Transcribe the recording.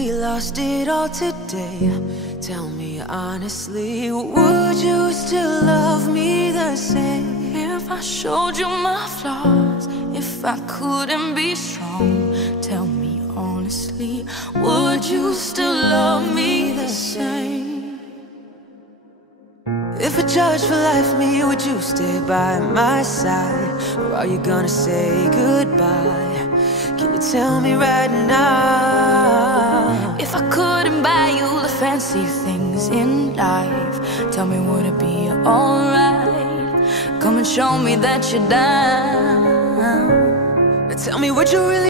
we lost it all today, tell me honestly, would you still love me the same? If I showed you my flaws, if I couldn't be strong, tell me honestly, would you still love me the same? If a judge for life me, would you stay by my side? Or are you gonna say goodbye? Can you tell me right now? If I couldn't buy you the fancy things in life, tell me, would it be alright? Come and show me that you're down. Now tell me, would you really